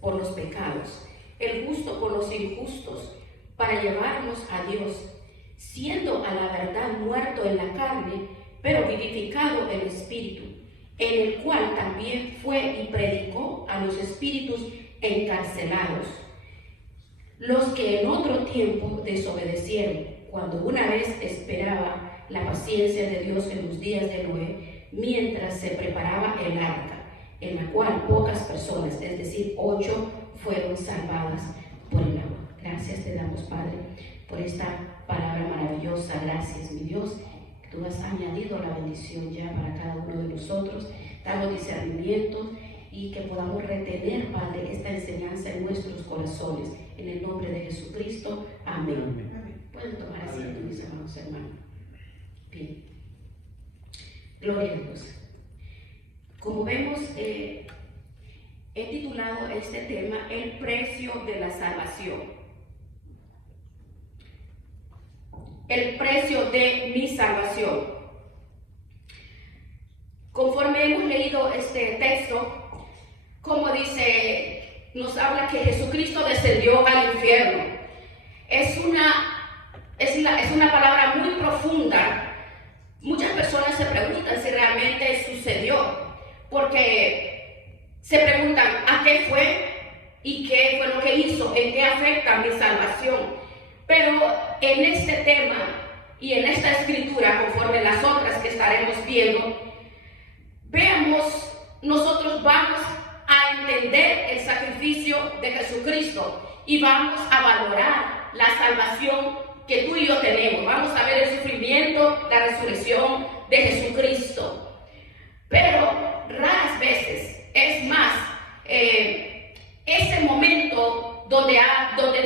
por los pecados, el justo por los injustos, para llevarnos a Dios, siendo a la verdad muerto en la carne, pero vivificado en espíritu, en el cual también fue y predicó a los espíritus encarcelados, los que en otro tiempo desobedecieron, cuando una vez esperaba la paciencia de Dios en los días de Noé, mientras se preparaba el arca, en la cual pocas personas, es decir, 8, fueron salvadas por el agua. Gracias te damos, Padre, por esta palabra maravillosa. Gracias, mi Dios, que tú has añadido la bendición ya para cada uno de nosotros. Damos discernimiento y que podamos retener, Padre, esta enseñanza en nuestros corazones. En el nombre de Jesucristo. Amén. Amén. Pueden tomar asiento, mis amados hermanos. Bien. Gloria a Dios. Como vemos, he titulado este tema El precio de la salvación. El precio de mi salvación. Conforme hemos leído este texto, como dice, nos habla que Jesucristo descendió al infierno. Es una palabra muy profunda. Muchas personas se preguntan si realmente sucedió, porque se preguntan a qué fue y qué fue lo que hizo, en qué afecta mi salvación. Pero en este tema y en esta escritura, conforme las otras que estaremos viendo, veamos, nosotros vamos a entender el sacrificio de Jesucristo y vamos a valorar la salvación que tú y yo tenemos. Vamos a ver el sufrimiento, la resurrección de Jesucristo. Pero raras veces, es más, ese momento donde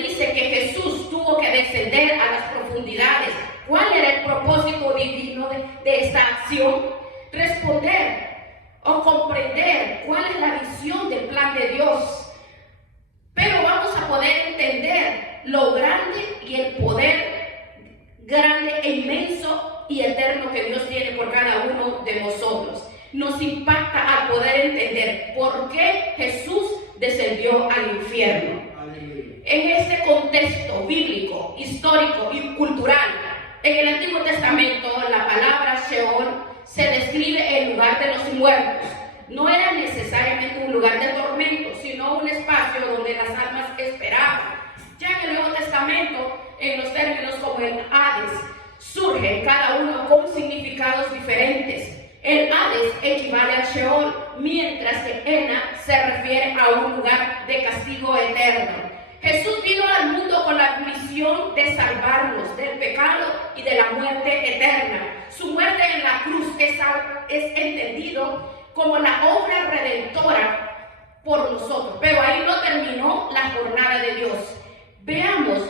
dice que Jesús tuvo que descender a las profundidades. ¿Cuál era el propósito divino de esta acción? Responder o comprender cuál es la visión del plan de Dios. Pero vamos a poder entender lo grande y el poder grande e inmenso y eterno que Dios tiene por cada uno de nosotros. Nos impacta al poder entender por qué Jesús descendió al infierno. En este contexto bíblico, histórico y cultural, en el Antiguo Testamento la palabra Sheol se describe el lugar de los muertos. No era necesariamente un lugar de tormento, sino un espacio donde las almas esperaban. Ya en el Nuevo Testamento, en los términos como el Hades, surgen cada uno con significados diferentes. El Hades equivale al Sheol, mientras que Ena se refiere a un lugar de castigo eterno. Jesús vino al mundo con la misión de salvarnos del pecado y de la muerte eterna. Su muerte en la cruz es entendido como la obra redentora por nosotros. Pero ahí no terminó la jornada de Dios. Veamos,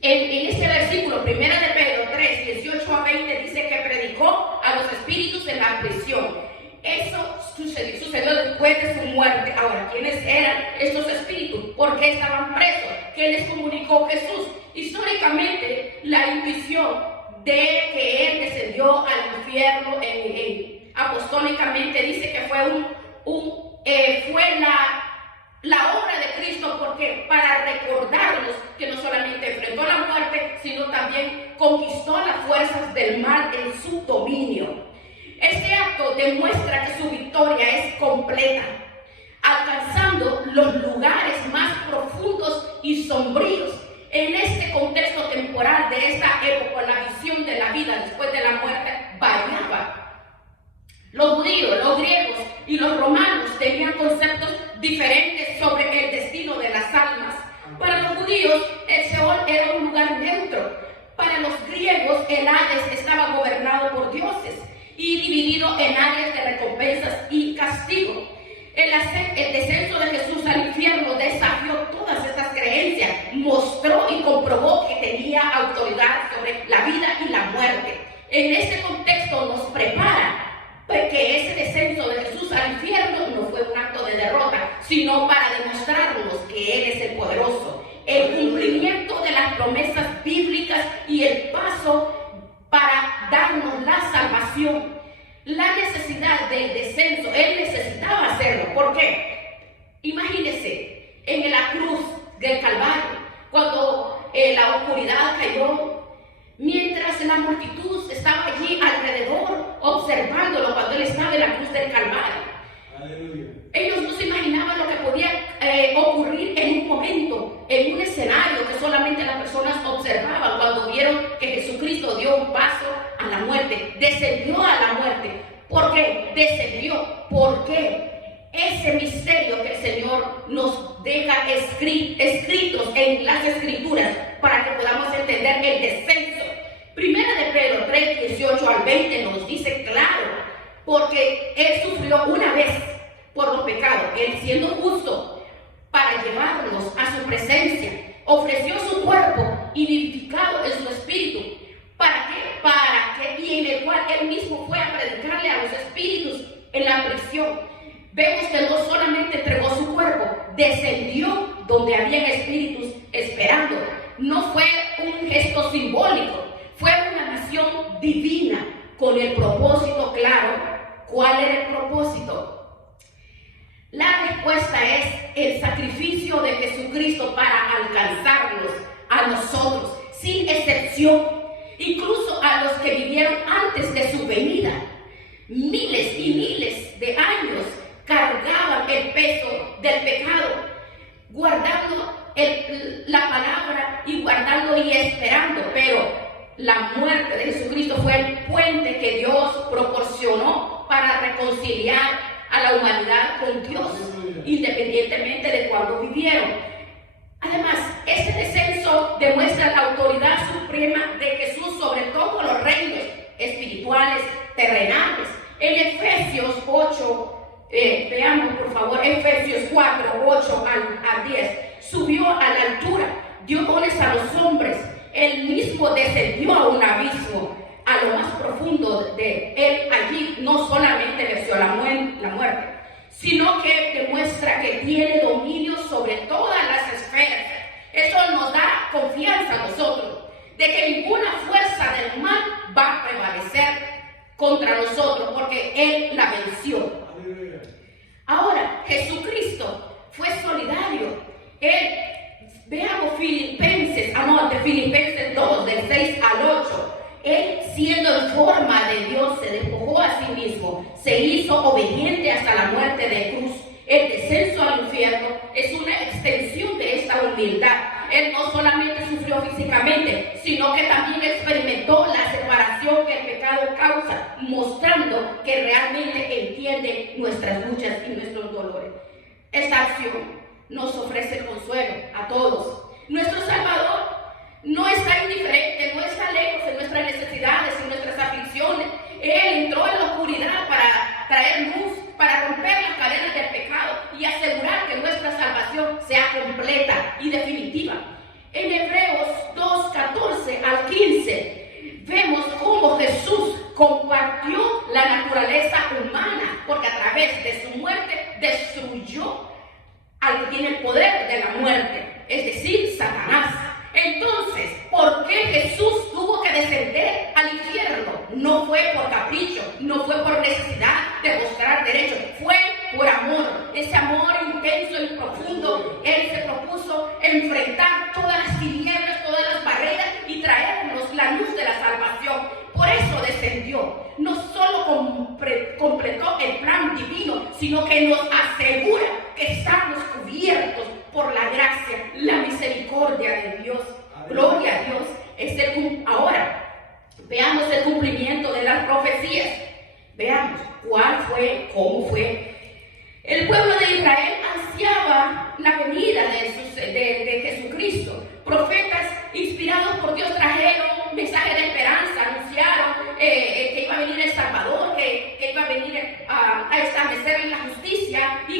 en este versículo, 1 de Pedro 3, 18 a 20, dice que predicó a los espíritus en la prisión. Eso sucedió después de su muerte. Ahora, ¿quiénes eran estos espíritus? ¿Por qué estaban presos? ¿Qué les comunicó Jesús? Históricamente, la intuición de que Él descendió al infierno apostólicamente dice que fue la obra de Cristo, porque para recordarnos que no solamente enfrentó la muerte, sino también conquistó las fuerzas del mal en su dominio. Este acto demuestra que su victoria es completa, alcanzando los lugares más profundos y sombríos. En este contexto temporal de esta época, la visión de la vida después de la muerte variaba. Los judíos, los griegos y los romanos tenían conceptos diferentes sobre el destino de las almas. Para los judíos, el Seol era un lugar neutro. Para los griegos, el Hades estaba gobernado por dioses y dividido en áreas de recompensas y castigo. El descenso de Jesús al infierno desafió todas estas creencias, mostró y comprobó que tenía autoridad sobre la vida y la muerte. En este contexto nos prepara que ese descenso de Jesús al infierno no fue un acto de derrota, sino para demostrarnos que Él es el poderoso, el cumplimiento de las promesas bíblicas y el paso para darnos la salvación. La necesidad del descenso, Él necesitaba hacerlo. ¿Por qué? Imagínense, en la cruz del Calvario, cuando la oscuridad cayó, mientras la multitud estaba allí alrededor observándolo cuando él estaba en la cruz del Calvario. Aleluya. Ellos no se imaginaban lo que podía ocurrir en un momento, en un escenario que solamente las personas observaban cuando vieron que Jesucristo dio un paso a la muerte, descendió a la muerte. ¿Por qué? Descendió. ¿Por qué? Ese misterio que el Señor nos deja escritos en las Escrituras para que podamos entender el descenso. Primera de Pedro 3, 18 al 20 nos dice claro, porque Él sufrió una vez por los pecados, Él siendo justo, para llevarnos a su presencia, ofreció su cuerpo y vivificado en su espíritu. ¿Para qué? Para que, y en el cual Él mismo fue a predicarle a los espíritus en la prisión. Vemos que no solamente entregó su cuerpo, descendió donde habían espíritus esperando. No fue un gesto simbólico, fue una misión divina con el propósito claro. ¿Cuál era el propósito? La respuesta es el sacrificio de Jesucristo para alcanzarnos a nosotros, sin excepción, incluso a los que vivieron antes de su venida. Miles y miles de años cargaban el peso del pecado, guardando la palabra y guardando y esperando, pero la muerte de Jesucristo fue el puente que Dios proporcionó para reconciliar a la humanidad con Dios, independientemente de cuándo vivieron. Además, este descenso demuestra la autoridad suprema de Jesús sobre todos los reinos espirituales, terrenales. En Efesios 8, veamos por favor, Efesios 4, 8 al 10, subió a la altura, dio dones a los hombres, Él mismo descendió a un abismo, a lo más profundo de Él. Allí no solamente venció la muerte, sino que demuestra que tiene dominio sobre todas las esferas. Eso nos da confianza a nosotros, de que ninguna fuerza del mal va a prevalecer contra nosotros, porque Él la venció. Ahora, Jesucristo fue solidario. Veamos Filipenses 2, del 6 al 8. Él, siendo en forma de Dios, se despojó a sí mismo, se hizo obediente hasta la muerte de cruz. El descenso al infierno es una extensión de esta humildad. Él no solamente sufrió físicamente, sino que también experimentó la separación que el pecado causa, mostrando que realmente entiende nuestras luchas y nuestros dolores. Esta acción nos ofrece consuelo a todos. Nuestro Salvador no está indiferente, no está lejos de nuestras necesidades y nuestras aflicciones. Él entró en la oscuridad para traer luz, para romper las cadenas del pecado y asegurar que nuestra salvación sea completa y definitiva. En Hebreos 2, 14 al 15, vemos cómo Jesús compartió la naturaleza humana, porque a través de su muerte destruyó al que tiene el poder de la muerte, es decir, Satanás. Entonces, ¿por qué Jesús tuvo que descender al infierno? No fue por capricho, no fue por necesidad de mostrar derecho, fue por amor. Ese amor intenso y profundo. Él se propuso enfrentar todas las tinieblas, todas las barreras y traernos la luz de la salvación. Por eso descendió. No solo completó el plan divino, sino que nos asegura que estamos cubiertos por la gracia, la misericordia de Dios. Gloria a Dios. Ahora, veamos el cumplimiento de las profecías. Veamos cuál fue, cómo fue. El pueblo de Israel ansiaba la venida de Jesucristo. Profetas inspirados por Dios trajeron mensajes de esperanza, anunciaron que iba a venir el Salvador, que iba a venir a establecer la justicia y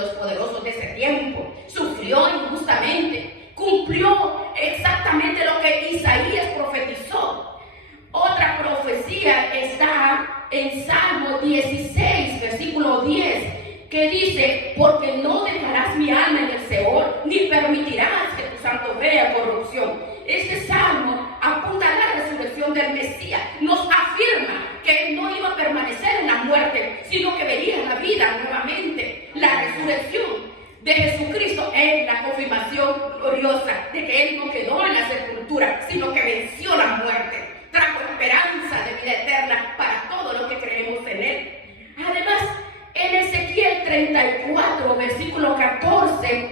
los poderosos de ese tiempo. Sufrió injustamente, cumplió exactamente lo que Isaías profetizó. Otra profecía está en Salmo 16, versículo 10, que dice: porque no dejarás mi alma en el Seol, ni permitirás que tu santo vea corrupción. Este salmo apunta a la resurrección del Mesías. Nos afirma que él no iba a permanecer en la muerte, sino que vería la vida nuevamente. La resurrección de Jesucristo es la confirmación gloriosa de que él no quedó en la sepultura, sino que venció la muerte. Trajo esperanza de vida eterna para todos los que creemos en él. Además, en Ezequiel 34, versículo 14,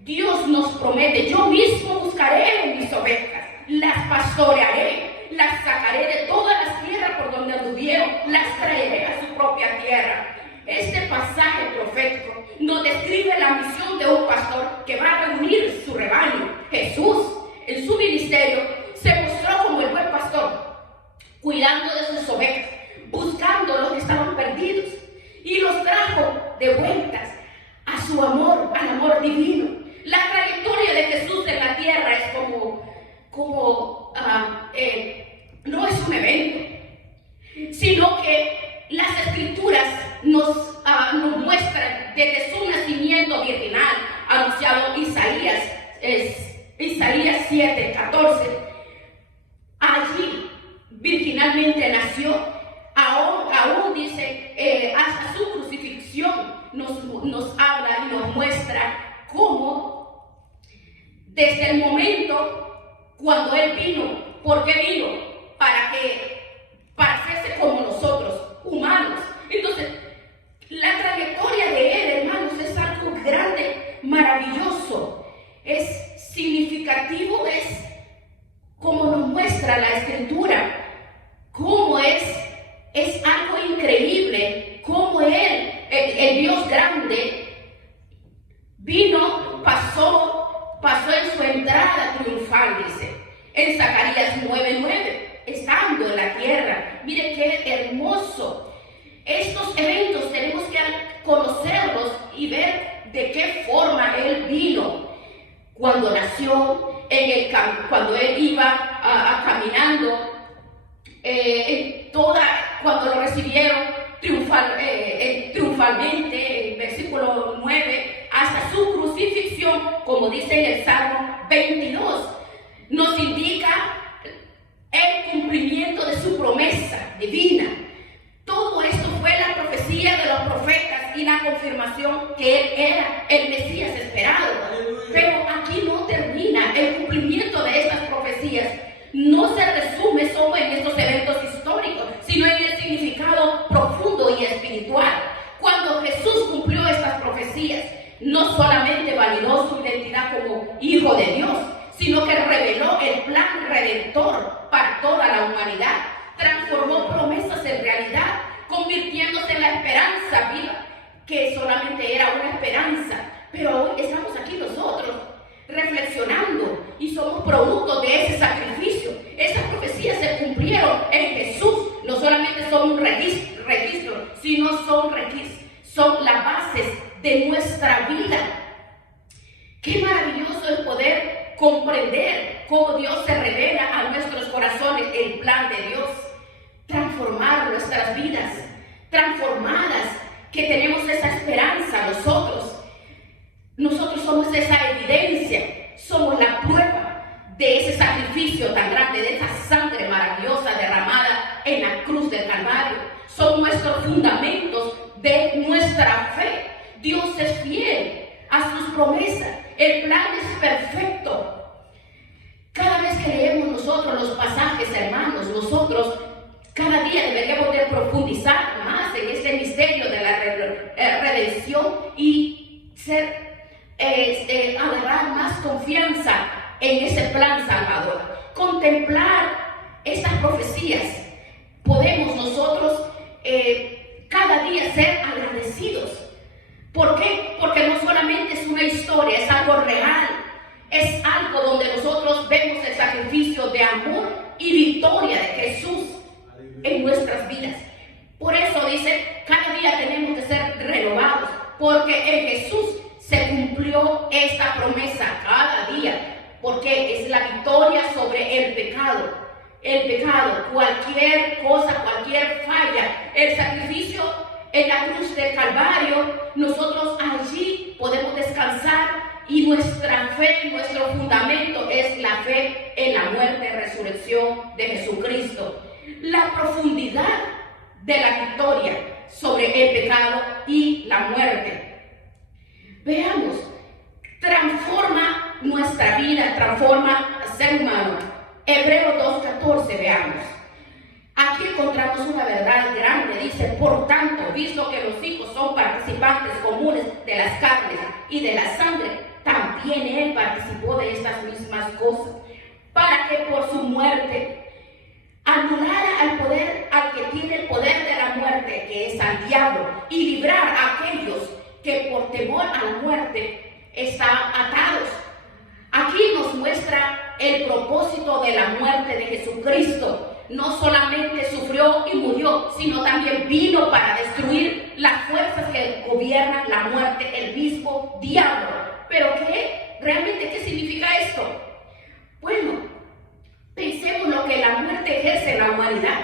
Dios nos promete: yo mismo buscaré mis ovejas, las pastorearé, las sacaré de todas las tierras por donde anduvieron, las traeré a su propia tierra. Este pasaje profético nos describe la misión de un pastor que va a reunir su rebaño. Jesús, en su ministerio, se mostró como el buen pastor, cuidando de sus ovejas, buscando a los que estaban perdidos, y los trajo de vueltas a su amor, al amor divino. La trayectoria de Jesús en la tierra es no es un evento, sino que las escrituras nos muestran desde su nacimiento virginal, anunciado Isaías 7:14. Allí virginalmente nació. Aún dice, hasta su crucifixión nos habla y nos muestra cómo desde el momento cuando él vino. ¿Por qué vino? Para hacerse como nosotros, humanos. Entonces, la trayectoria de él, hermanos, es algo grande, maravilloso, es significativo, es como nos muestra la escritura, cómo es algo increíble, cómo él, el Dios grande, vino, pasó en su entrada triunfal, dice, en Zacarías 9:9, estando en la tierra. Mire qué hermoso. Estos eventos tenemos que conocerlos y ver de qué forma él vino. Cuando nació, cuando él iba caminando, cuando lo recibieron triunfalmente, en versículo 9, hasta su crucifixión, como dice en el Salmo 22, nos indica el cumplimiento de su promesa divina. Todo esto fue la profecía de los profetas y la confirmación que él era el Mesías esperado. Pero aquí no termina. El cumplimiento de estas profecías no se resume solo en estos eventos históricos, sino en el significado profundo y espiritual. Cuando Jesús cumplió estas profecías, no solamente validó su identidad como Hijo de Dios, sino que reveló el plan redentor para toda la humanidad. Transformó promesas en realidad, convirtiéndose en la esperanza viva, que solamente era una esperanza. Pero hoy estamos aquí nosotros, reflexionando, y somos producto de ese sacrificio. Esas profecías se cumplieron en Jesús. No solamente son un registro, sino son las bases de nuestra vida. Qué maravilloso es poder comprender cómo Dios se revela a nuestros corazones, el plan de Dios. Transformar nuestras vidas, transformadas, que tenemos esa esperanza nosotros. Nosotros somos esa evidencia, somos la prueba de ese sacrificio tan grande, de esa sangre maravillosa derramada en la cruz del Calvario. Son nuestros fundamentos de nuestra fe. Dios es fiel a sus promesas. El plan es perfecto. Cada vez que leemos nosotros los pasajes, hermanos, nosotros cada día deberíamos de profundizar más en este misterio de la redención y agarrar más confianza en ese plan salvador. Contemplar estas profecías, podemos nosotros cada día ser agradecidos. ¿Por qué? Porque no solamente es una historia, es algo real, es algo donde nosotros vemos el sacrificio de amor y victoria de Jesús en nuestras vidas. Por eso dice, cada día tenemos que ser renovados, porque en Jesús dio esta promesa cada día, porque es la victoria sobre el pecado. El pecado, cualquier cosa, cualquier falla, el sacrificio en la cruz del Calvario, nosotros allí podemos descansar, y nuestra fe, nuestro fundamento es la fe en la muerte y resurrección de Jesucristo. La profundidad de la victoria sobre el pecado y la muerte. Veamos, transforma nuestra vida, transforma al ser humano. Hebreos 2:14, veamos. Aquí encontramos una verdad grande, dice: por tanto, visto que los hijos son participantes comunes de las carnes y de la sangre, también él participó de estas mismas cosas, para que por su muerte anulara al que tiene el poder de la muerte, que es al diablo, y librar a aquellos que por temor a la muerte están atados. Aquí nos muestra el propósito de la muerte de Jesucristo. No solamente sufrió y murió, sino también vino para destruir las fuerzas que gobiernan la muerte, el mismo diablo. ¿Pero realmente qué significa esto? Bueno, pensemos lo que la muerte ejerce en la humanidad.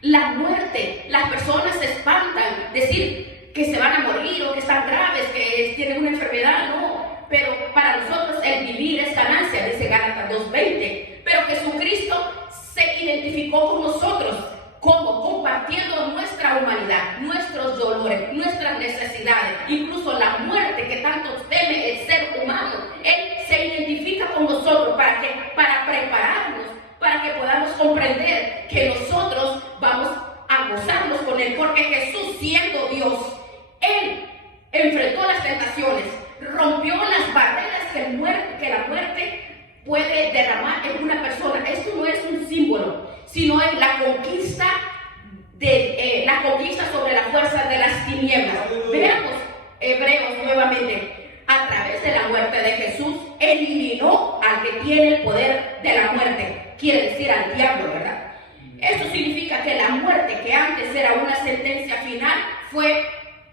La muerte, las personas se espantan, decir que se van a morir o que están graves, que tienen una enfermedad, no. Pero para nosotros el vivir es ganancia, dice Gálatas 2:20. Pero Jesucristo se identificó con nosotros, como compartiendo nuestra humanidad, nuestros dolores, nuestras necesidades, incluso la muerte que tanto teme el ser humano. Él se identifica con nosotros para prepararnos, para que podamos comprender que nosotros vamos a gozarnos con Él, porque Jesús, siendo Dios, Él enfrentó las tentaciones, rompió las barreras que la muerte puede derramar en una persona. Esto no es un símbolo, sino es la conquista sobre la fuerza de las tinieblas. Veamos Hebreos nuevamente. A través de la muerte de Jesús eliminó al que tiene el poder de la muerte, quiere decir al diablo, ¿verdad? Esto significa que la muerte, que antes era una sentencia final, fue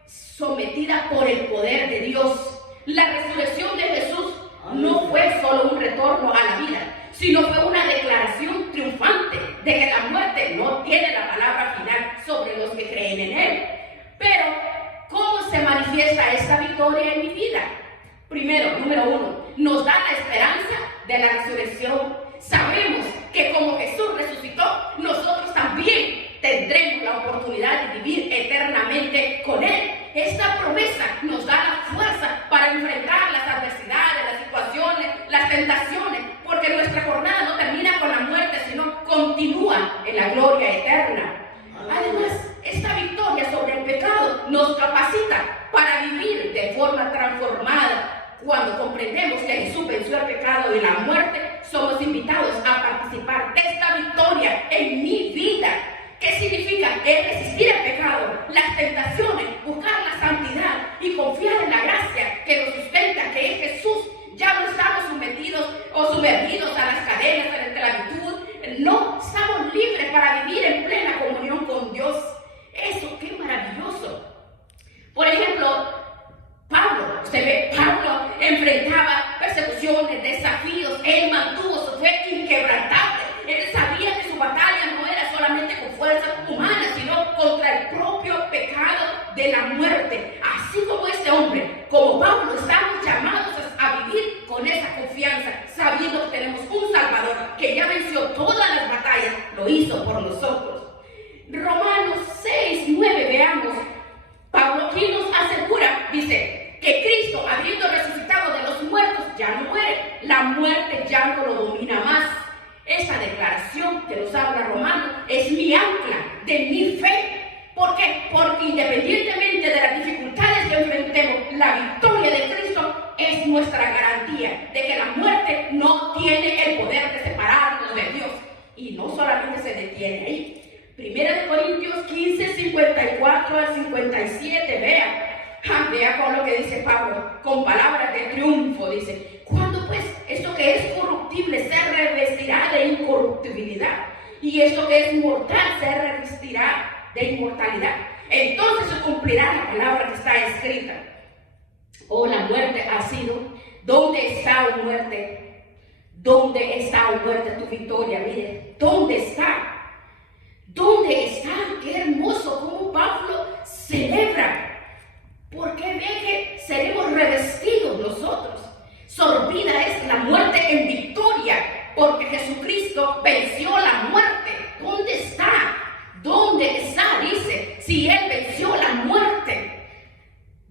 sometida por el poder de Dios. La resurrección de Jesús no fue solo un retorno a la vida, sino fue una declaración triunfante de que la muerte no tiene la palabra final sobre los que creen en Él. Pero, ¿cómo se manifiesta esta victoria en mi vida? Primero, número 1, nos da la esperanza de la resurrección. Sabemos que como Jesús resucitó, nosotros también tendremos la oportunidad de vivir eternamente con Él. Esta promesa nos da la fuerza para enfrentar las adversidades, las situaciones, las tentaciones, porque nuestra jornada no termina con la muerte, sino continúa en la gloria eterna. Además, esta victoria sobre el pecado nos capacita para vivir de forma transformada. Cuando comprendemos que Jesús venció el pecado y la muerte, somos invitados a participar de esta victoria en mi vida. ¿Qué significa? Es resistir el pecado, las tentaciones, buscar la santidad y confiar en la gracia que nos sustenta, que es Jesús. Ya no estamos sometidos o sumergidos a las cadenas de la esclavitud. No, estamos libres para vivir en plena comunión con Dios. Eso, qué maravilloso. Por ejemplo, Pablo enfrentaba persecuciones, desafíos. Él mantuvo su fe inquebrantable. Él sabía que su batalla no era solamente con fuerzas humanas, sino contra el propio pecado de la muerte. Así como este hombre, como Pablo, estamos llamados a vivir con esa confianza, sabiendo que tenemos un Salvador que ya venció todas las batallas, lo hizo por nosotros. Romanos 6:9, veamos. Pablo aquí nos asegura, dice, que Cristo, habiendo resucitado de los muertos, ya no muere. La muerte ya no lo domina más. Esa declaración que nos habla Romanos es mi ancla de mi fe. ¿Por qué? Porque independientemente de las dificultades que enfrentemos, la victoria de Cristo es nuestra garantía de que la muerte no tiene el poder de separarnos de Dios. Y no solamente se detiene ahí. 1 Corintios 15, 54 al 57, vea con lo que dice Pablo, con palabras de triunfo, dice: cuando pues esto que es corruptible se revestirá de incorruptibilidad, y esto que es mortal se revestirá de inmortalidad, entonces se cumplirá la palabra que está escrita: Oh, la muerte ha sido. ¿Dónde está, oh muerte? ¿Dónde está, oh muerte, tu victoria? Mire, ¿dónde está? ¿Dónde está? Qué hermoso cómo Pablo celebra. Porque ve que seremos revestidos nosotros. Sorbida es la muerte en victoria, porque Jesucristo venció la muerte. ¿Dónde está? ¿Dónde está? Dice, si Él venció la muerte.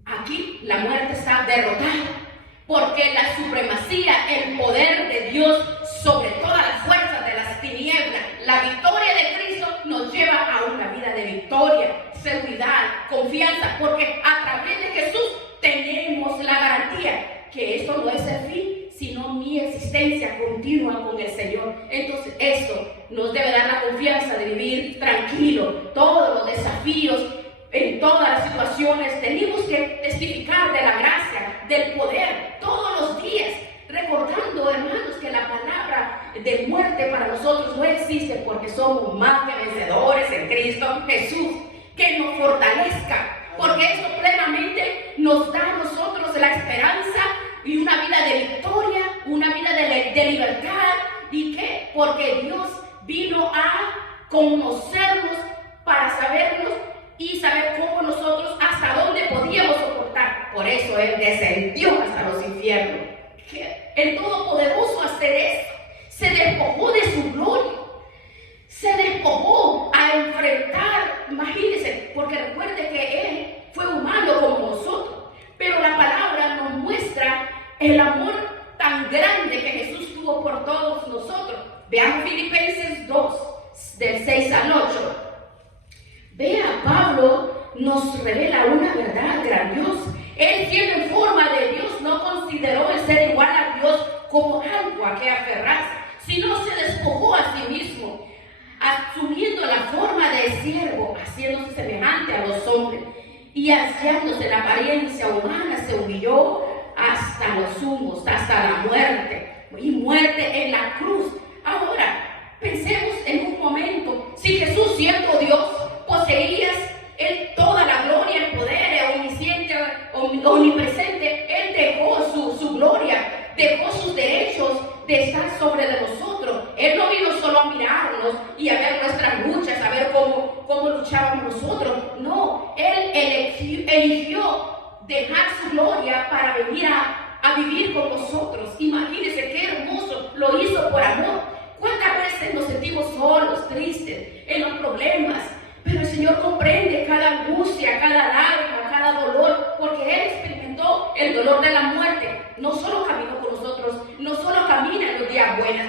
Aquí la muerte está derrotada, porque la supremacía, el poder de Dios sobre todas las fuerzas de las tinieblas, la victoria de Cristo nos lleva a una vida de victoria, seguridad, confianza, porque a través de Jesús tenemos la garantía que esto no es el fin, sino mi existencia continua con el Señor. Entonces esto nos debe dar la confianza de vivir tranquilo. Todos los desafíos, en todas las situaciones, tenemos que testificar de la gracia, del poder, todos los días, recordando, hermanos, que la palabra de muerte para nosotros no existe, porque somos más que vencedores en Cristo Jesús. Que nos fortalezca, porque eso plenamente nos da a nosotros la esperanza y una vida de victoria, una vida de libertad. ¿Y qué? Porque Dios vino a conocernos para sabernos y saber cómo nosotros, hasta dónde podíamos soportar. Por eso Él descendió hasta los infiernos. El Todopoderoso hacer eso, se despojó de su gloria, se despojó a enfrentar, imagínense, porque recuerde que Él fue humano como nosotros, pero la palabra nos muestra el amor tan grande que Jesús tuvo por todos nosotros. Veamos Filipenses 2, del 6 al 8. Vea, Pablo nos revela una verdad grandiosa. Él, siendo en forma de Dios, no consideró el ser igual a Dios como algo a que aferrarse, sino se despojó a sí mismo, asumiendo la forma de siervo, haciéndose semejante a los hombres, y hallándose en la apariencia humana, se humilló hasta los humos, hasta la muerte, y muerte en la cruz. Ahora, pensemos en un momento, si Jesús, siendo Dios, poseía Él toda la gloria, el poder, omnisciente, omnipresente, Él dejó su gloria, dejó sus derechos de estar sobre de nosotros. Él no vino solo a mirarnos y a ver nuestras luchas, a ver cómo luchábamos nosotros. No, Él eligió dejar su gloria para venir a vivir con nosotros. Imagínense qué hermoso, lo hizo por amor. ¿Cuántas veces nos sentimos solos, tristes, en los problemas? Pero el Señor comprende cada angustia, cada lágrima, cada dolor, porque Él experimentó el dolor de la muerte. No solo caminó con nosotros, no solo camina en los días buenos,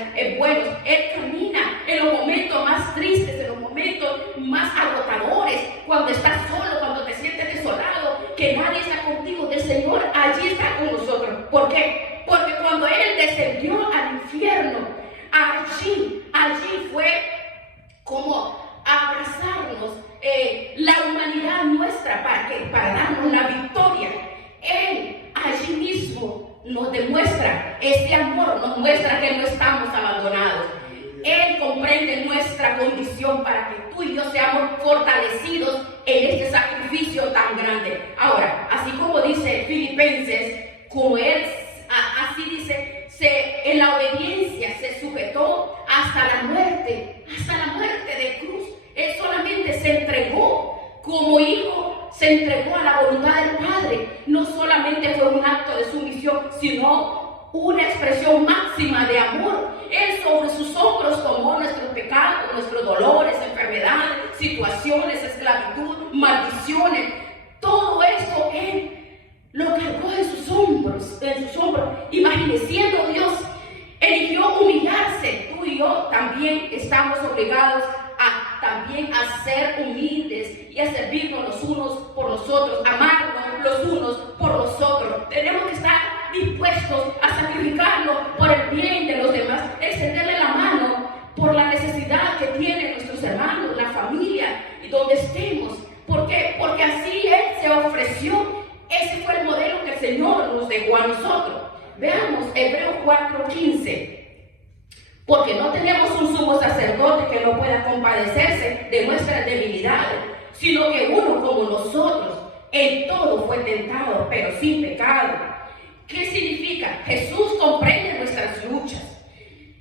Él camina en los momentos más tristes, en los momentos más agotadores, cuando estás solo, cuando te sientes desolado, que nadie está contigo. El Señor allí está con nosotros. ¿Por qué? Porque cuando Él descendió al infierno, allí fue como abrazarnos, la humanidad nuestra, para darnos la victoria. Él allí mismo nos demuestra ese amor, nos muestra que no estamos abandonados. Él comprende nuestra condición para que tú y yo seamos fortalecidos en este sacrificio tan grande. Ahora, así como dice Filipenses, como Él, así dice, en la obediencia se sujetó hasta la muerte de cruz. Él solamente se entregó como hijo, se entregó a la voluntad del Padre. No solamente fue un acto de sumisión, sino una expresión máxima de amor. Él sobre sus hombros tomó nuestros pecados, nuestros dolores, enfermedades, situaciones, esclavitud, maldiciones. Todo esto Él lo cargó en sus hombros. Imagínense, siendo Dios, eligió humillarse. Tú y yo también estamos obligados también a ser humildes y a servirnos los unos por los otros, amarnos los unos por los otros. Tenemos que estar dispuestos a sacrificarnos por el bien de los demás, extenderle la mano por la necesidad que tienen nuestros hermanos, la familia y donde estemos. ¿Por qué? Porque así Él se ofreció. Ese fue el modelo que el Señor nos dejó a nosotros. Veamos Hebreos 4:15. Porque no tenemos un sumo sacerdote que no pueda compadecerse de nuestras debilidades, sino que uno como nosotros, en todo fue tentado, pero sin pecado. ¿Qué significa? Jesús comprende nuestras luchas.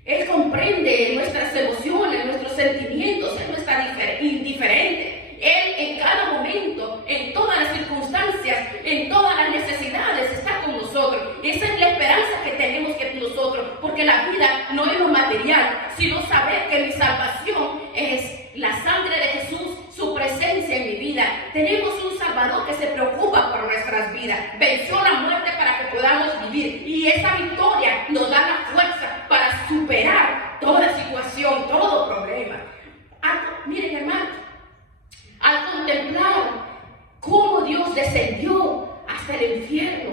Él comprende nuestras emociones, nuestros sentimientos. Él no está indiferente. Él en cada momento, en todas las circunstancias, en todas las necesidades, está con nosotros. Esa es la esperanza que tenemos que nosotros, porque la vida no es lo material, sino saber que mi salvación es la sangre de Jesús, su presencia en mi vida. Tenemos un Salvador que se preocupa por nuestras vidas. Venció la muerte para que podamos vivir. Y esa victoria nos da la fuerza para superar toda situación, todo problema. Miren, hermanos, al contemplar cómo Dios descendió hasta el infierno,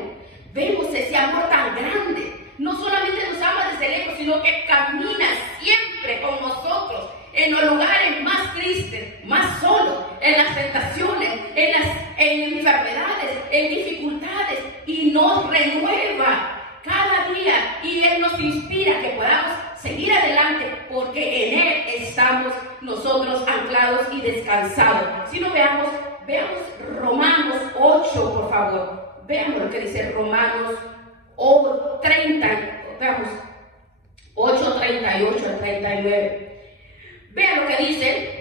vemos ese amor tan grande. No solamente nos ama desde lejos, sino que camina siempre con nosotros en los lugares más tristes, más solos, en las tentaciones, en enfermedades, en dificultades, y nos renueva cada día, y Él nos inspira que podamos seguir adelante, porque en Él estamos nosotros anclados y descansados. Si no, veamos Romanos 8, por favor. Veamos lo que dice Romanos 30, veamos 8, 38 al 39. Vean lo que dice.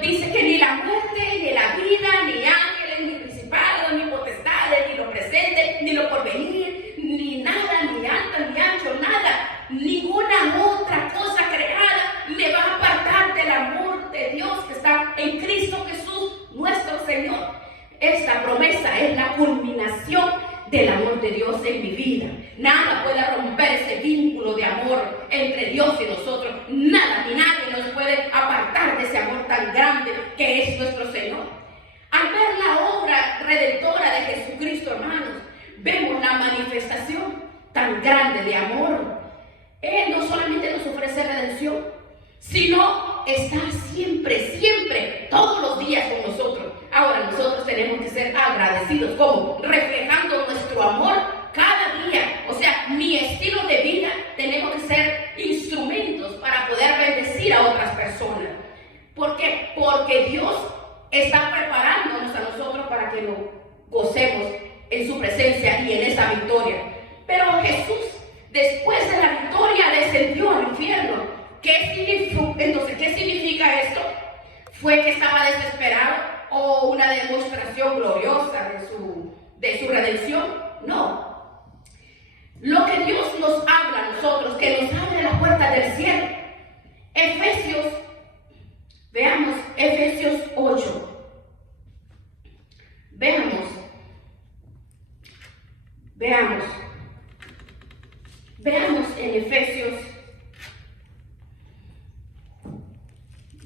Dice que ni la muerte, ni la vida, ni ángeles, ni principados, ni potestades, ni lo presente, ni lo porvenir, ni nada, ni alto, ni ancho, nada, ninguna otra cosa creada me va a apartar del amor de Dios que está en Cristo Jesús, nuestro Señor. Esta promesa es la culminación del amor de Dios en mi vida. Nada puede romper ese vínculo de amor entre Dios y nosotros. Nada ni nadie nos puede apartar de ese amor tan grande que es nuestro Señor. Al ver la obra redentora de Jesucristo, hermanos, vemos la manifestación tan grande de amor. Él no solamente nos ofrece redención, sino está siempre, todos los días con nosotros. Ahora nosotros tenemos que ser agradecidos. ¿Cómo? Reflejando nuestro amor cada día. O sea, mi estilo de vida, tenemos que ser instrumentos para poder bendecir a otras personas. ¿Por qué? Porque Dios está preparándonos a nosotros para que nos gocemos en su presencia y en esa victoria. Pero Jesús, después de la victoria, descendió al infierno. Entonces, ¿qué significa esto? ¿Fue que estaba desesperado o una demostración gloriosa de su redención? No. Lo que Dios nos habla a nosotros, que nos abre la puerta del cielo. Veamos Efesios 8. Veamos en Efesios.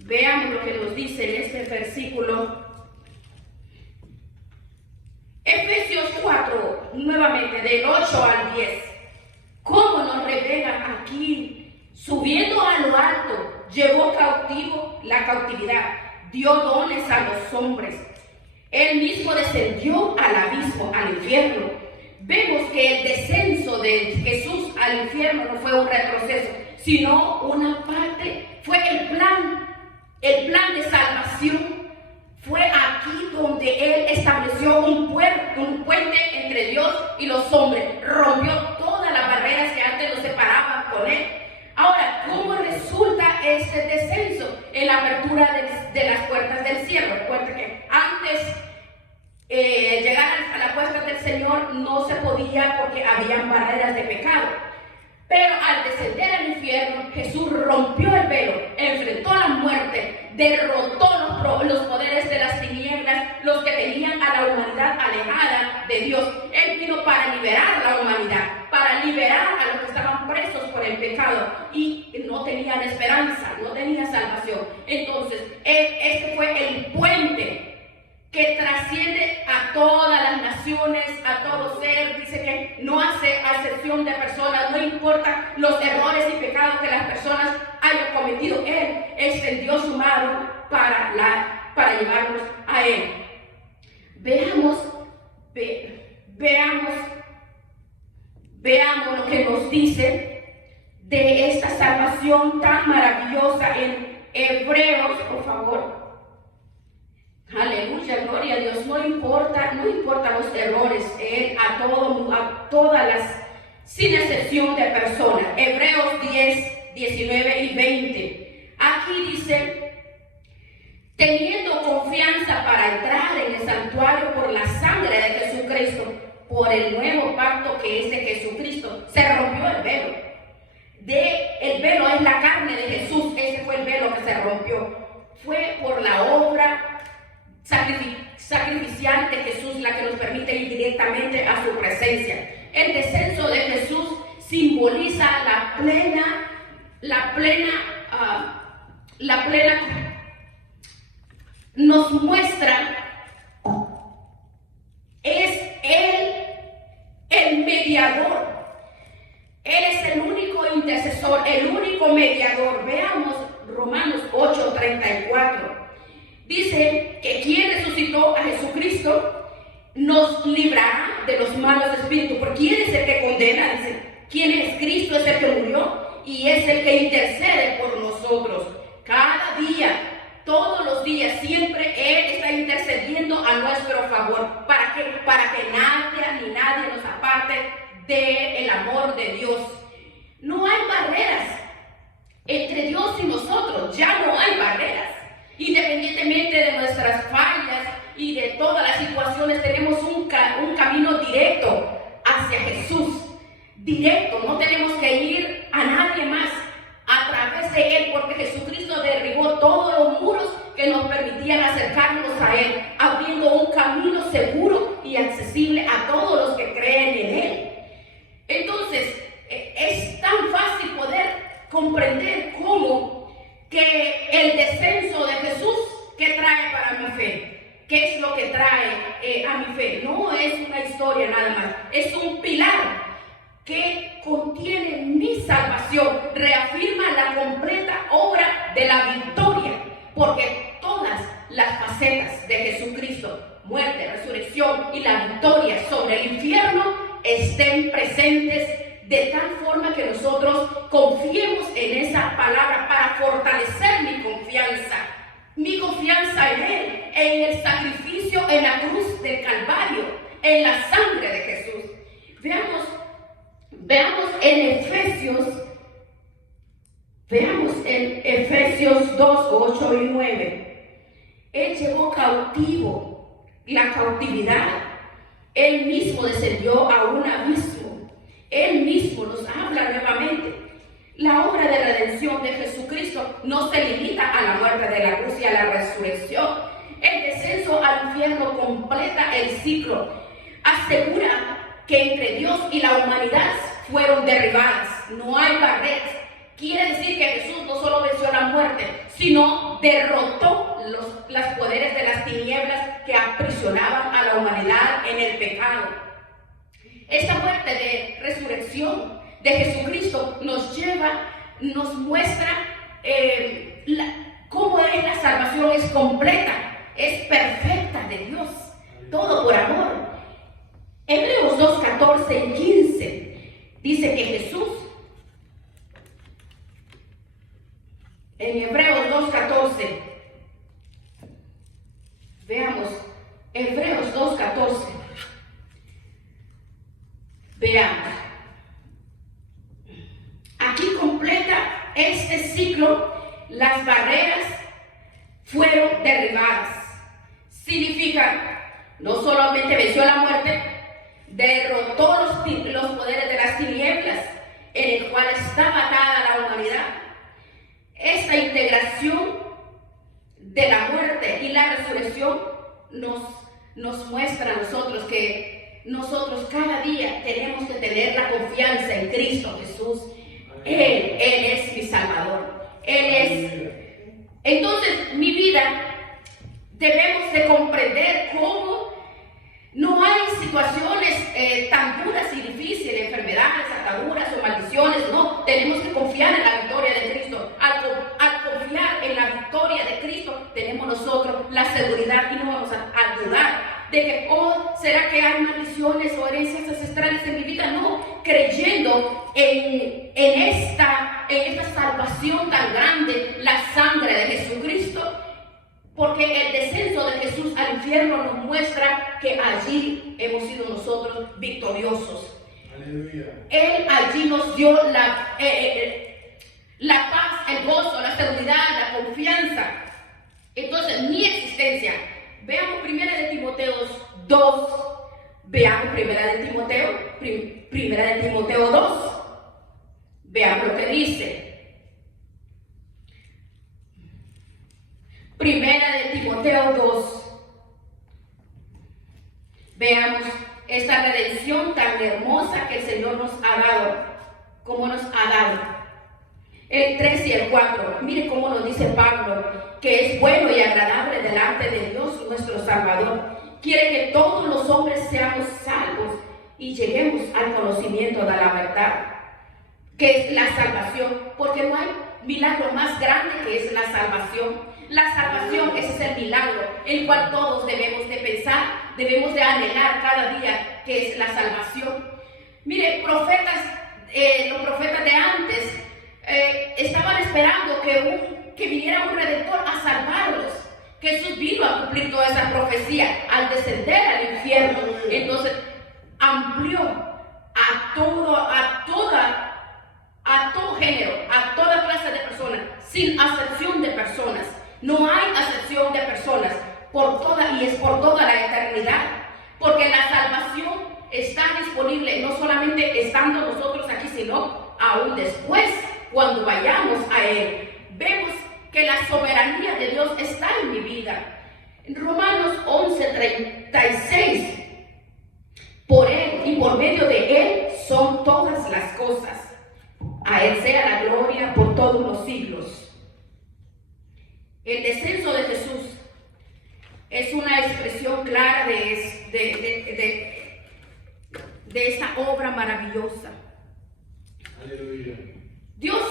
Veamos lo que nos dice en este versículo. Efesios 4, nuevamente, del 8 al 10. ¿Cómo nos revela aquí? Subiendo a lo alto, llevó cautivo la cautividad, dio dones a los hombres. Él mismo descendió al abismo, al infierno. Vemos que el descenso de Jesús al infierno no fue un retroceso, sino una parte, fue el plan de salvación. Fue aquí donde Él estableció un puente entre Dios y los hombres. Rompió todas las barreras que antes nos separaban con Él. Ahora, ¿cómo resulta este descenso? En la apertura de las puertas del cielo. Recuerda que antes llegar a las puertas del Señor no se podía porque habían barreras de pecado. Pero al descender al infierno, Jesús rompió el velo, enfrentó a la muerte, derrotó los poderes de las tinieblas, los que tenían a la humanidad alejada de Dios. Él vino para liberar a la humanidad, para liberar a los que estaban presos por el pecado y no tenían esperanza, no tenían salvación. Entonces, este fue el puente que trasciende a todas las naciones, a todo ser. Dice que no hace acepción de personas, no importa los errores y pecados que las personas hayan cometido. Él extendió su mano para llevarnos a Él. Veamos lo que nos dice de esta salvación tan maravillosa en Hebreos, por favor. Aleluya, gloria a Dios. No importa los errores, a todas las, sin excepción de personas. Hebreos 10, 19 y 20. Aquí dice: teniendo confianza para entrar en el santuario por la sangre de Jesucristo, por el nuevo pacto que es de Jesucristo. Se rompió el velo. El velo es la carne de Jesús. Ese fue el velo que se rompió. Fue por la obra sacrificial de Jesús la que nos permite ir directamente a su presencia. El descenso de Jesús simboliza la plena, nos muestra, es el mediador. Él es el único intercesor, el único mediador. Veamos Romanos 8:34. Dice que quien resucitó a Jesucristo nos librará de los malos espíritus. Porque ¿quién es el que condena? Dice, ¿quién es? Cristo es el que murió y es el que intercede por nosotros. Cada día, todos los días, siempre Él está intercediendo a nuestro favor. ¿Para qué? Para que nadie nos aparte del amor de Dios. No hay barreras entre Dios y nosotros. Ya no hay barreras. Independientemente de nuestras fallas y de todas las situaciones, tenemos un camino directo hacia Jesús. Directo, no tenemos que ir a nadie más, a través de Él, porque Jesucristo derribó todos los muros que nos permitían acercarnos a Él, abriendo un camino seguro y accesible a todos los que creen en Él. Entonces, es tan fácil poder comprender cómo que el descenso de Jesús, ¿qué trae para mi fe? ¿Qué es lo que trae a mi fe? No es una historia nada más, es un pilar que contiene mi salvación, reafirma la completa obra de la victoria, porque todas las facetas de Jesucristo, muerte, resurrección y la victoria sobre el infierno, estén presentes de tal forma que nosotros confiemos en esa palabra para fortalecer mi confianza en Él, en el sacrificio en la cruz del Calvario, en la sangre de Jesús. Veamos en Efesios 2, 8 y 9. Él llevó cautivo la cautividad. Él mismo descendió a un abismo. Él mismo nos habla nuevamente. La obra de redención de Jesucristo no se limita a la muerte de la cruz y a la resurrección. El descenso al infierno completa el ciclo. Asegura que entre Dios y la humanidad fueron derribadas. No hay barreras. Quiere decir que Jesús no solo venció la muerte, sino derrotó los poderes de las tinieblas que aprisionaban a la humanidad en el pecado. Esta muerte de resurrección de Jesucristo nos muestra cómo es la salvación, es completa, es perfecta de Dios, todo por amor. Hebreos 2, 14 y 15 dice que Jesús, en Hebreos 2, 14, veamos, Hebreos 2, 14, veamos, aquí completa este ciclo, las barreras fueron derribadas. Significa, no solamente venció la muerte, derrotó los poderes de las tinieblas en el cual estaba atada la humanidad. Esta integración de la muerte y la resurrección nos muestra a nosotros que nosotros cada día tenemos que tener la confianza en Cristo Jesús. Él es mi Salvador. Entonces, mi vida, debemos de comprender cómo no hay situaciones tan duras y difíciles, enfermedades, ataduras o maldiciones. No, tenemos que confiar en la victoria de Cristo. Al confiar en la victoria de Cristo, tenemos nosotros la seguridad y no vamos a dudar de que, ¿será que hay maldiciones o herencias ancestrales en mi vida? No, creyendo en esta salvación tan grande, la sangre de Jesucristo, Porque el descenso de Jesús al infierno nos muestra que allí hemos sido nosotros victoriosos. Aleluya. Él allí nos dio la paz, el gozo, la seguridad, la confianza. Entonces, mi existencia. Veamos 1 de Timoteo 2. Veamos 1 de Timoteo 2. Veamos lo que dice. 1 de Timoteo 2. Veamos esta redención tan hermosa que el Señor nos ha dado. Como nos ha dado. El 3 y el 4. Mire cómo nos dice Pablo, que es bueno y agradable delante de Dios nuestro Salvador. Quiere que todos los hombres seamos salvos y lleguemos al conocimiento de la verdad, que es la salvación, porque no hay milagro más grande que es la salvación. La salvación, ese es el milagro, el cual todos debemos de pensar, debemos de anhelar cada día, que es la salvación. Mire, los profetas de antes estaban esperando que viniera un redentor a salvarlos. Jesús vino a cumplir toda esa profecía al descender al infierno. Entonces amplió a todo género, a toda clase de personas, sin acepción de personas. No hay acepción de personas, y es por toda la eternidad, porque la salvación está disponible no solamente estando nosotros aquí, sino aún después, cuando vayamos a Él. Vemos que la soberanía de Dios está en mi vida. En Romanos 11:36, por Él y por medio de Él son todas las cosas. A Él sea la gloria por todos los siglos. El descenso de Jesús es una expresión clara de esta obra maravillosa. Aleluya. Dios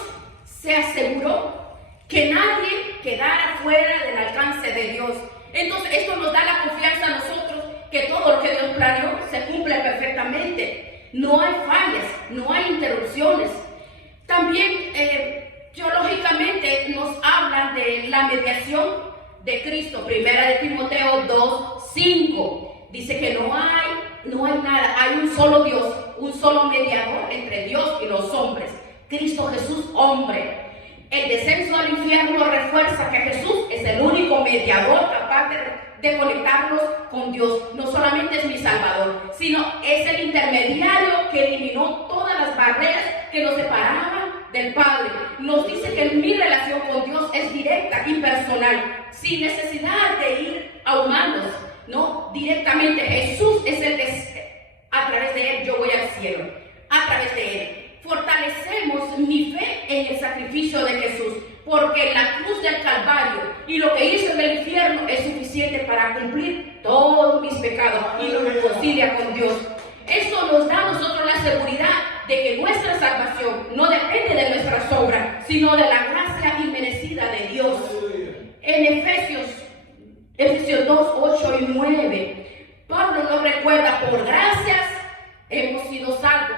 se aseguró que nadie quedara fuera del alcance de Dios. Entonces esto nos da la confianza a nosotros que todo lo que Dios planeó se cumple perfectamente. No hay fallas, no hay interrupciones. También teológicamente nos hablan de la mediación de Cristo. 1 de Timoteo 2:5 dice que no hay nada, hay un solo Dios, un solo mediador entre Dios y los hombres, Cristo Jesús, hombre. El descenso al infierno refuerza que Jesús es el único mediador capaz de conectarnos con Dios. No solamente es mi Salvador, sino es el intermediario que eliminó todas las barreras que nos separaban del Padre. Nos dice que mi relación con Dios es directa y personal, sin necesidad de ir a humanos, no, directamente. Jesús es el que a través de Él yo voy al cielo, a través de Él. Fortalecemos mi fe en el sacrificio de Jesús, porque la cruz del Calvario y lo que hizo en el infierno es suficiente para cumplir todos mis pecados y nos reconcilia con Dios. Eso nos da a nosotros la seguridad de que nuestra salvación no depende de nuestras obras, sino de la gracia inmerecida de Dios. En Efesios 2:8 y 9, Pablo nos recuerda: por gracias hemos sido salvos,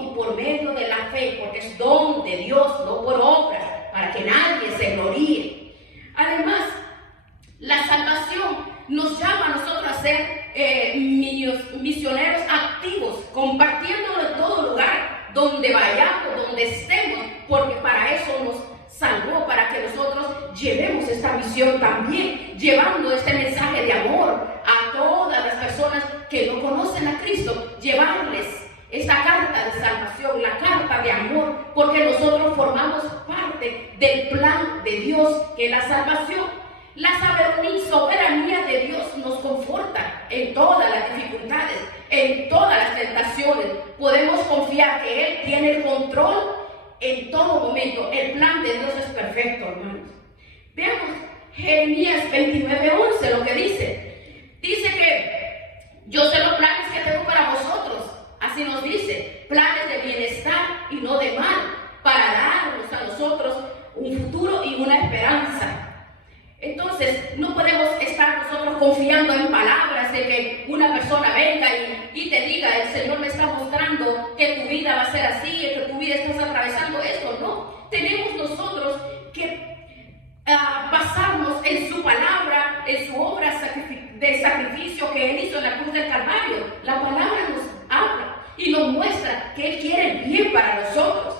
y por medio de la fe, porque es don de Dios, no por obras, para que nadie se gloríe. Además, la salvación nos llama a nosotros a ser misioneros activos, compartiéndolo en todo lugar, donde vayamos, donde estemos, porque para eso nos salvó, para que nosotros llevemos esta misión también, llevando este mensaje de amor a todas las personas que no conocen a Cristo, llevarles esta carta de salvación, la carta de amor, porque nosotros formamos parte del plan de Dios, que es la salvación. La soberanía de Dios nos conforta en todas las dificultades, en todas las tentaciones. Podemos confiar que Él tiene el control en todo momento. El plan de Dios es perfecto, hermanos. Veamos Jeremías 29:11, lo que dice. Dice que yo sé los planes que tengo para vosotros. Así nos dice, planes de bienestar y no de mal, para darnos a nosotros un futuro y una esperanza. Entonces, no podemos estar nosotros confiando en palabras de que una persona venga y te diga: el Señor me está mostrando que tu vida va a ser así, que tu vida estás atravesando esto. No, tenemos nosotros que basarnos en su palabra contrario, la palabra nos habla y nos muestra que Él quiere el bien para nosotros.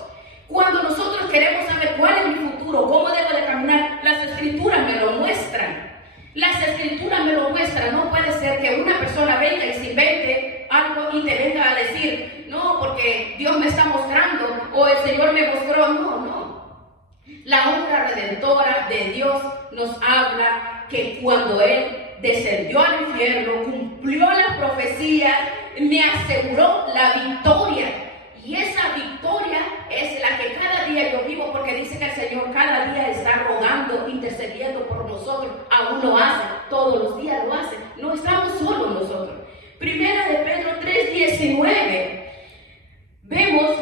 Cuando nosotros queremos saber cuál es mi futuro, cómo debo de caminar, las Escrituras me lo muestran. Las Escrituras me lo muestran. No puede ser que una persona venga y se invente algo y te venga a decir, no, porque Dios me está mostrando o el Señor me mostró. No. La obra redentora de Dios nos habla que cuando Él descendió al infierno, cumplió las profecías, me aseguró la victoria. Y esa victoria es la que cada día yo vivo, porque dice que el Señor cada día está rogando, intercediendo por nosotros. Aún lo hace, todos los días lo hace. No estamos solos nosotros. Primera de Pedro 3:19. Vemos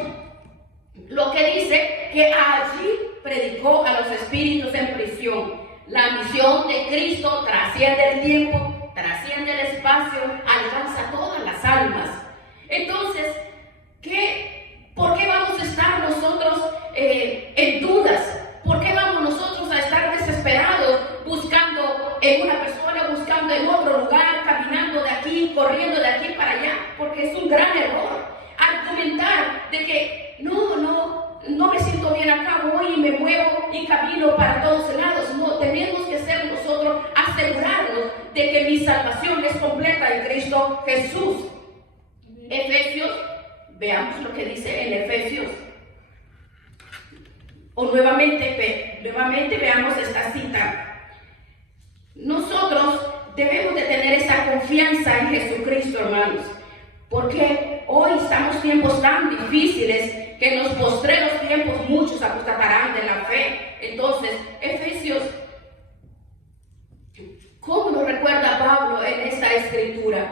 lo que dice, que allí predicó a los espíritus en prisión. La misión de Cristo trasciende el tiempo, trasciende el espacio, alcanza todas las almas. Entonces, ¿por qué vamos a estar nosotros en dudas? ¿Por qué vamos nosotros a estar desesperados buscando en una persona, buscando en otro lugar, caminando de aquí, corriendo de aquí para allá? Porque es un gran error argumentar de que no me siento bien acá, voy y me muevo y camino para todos lados. No, tenemos que ser nosotros asegurarnos de que mi salvación es completa en Cristo Jesús. Efesios, veamos lo que dice en Efesios. O nuevamente veamos esta cita. Nosotros debemos de tener esa confianza en Jesucristo, hermanos, porque hoy estamos en tiempos tan difíciles que en los postreros tiempos muchos apostatarán de la fe. Entonces, Efesios, ¿cómo nos recuerda Pablo en esta escritura?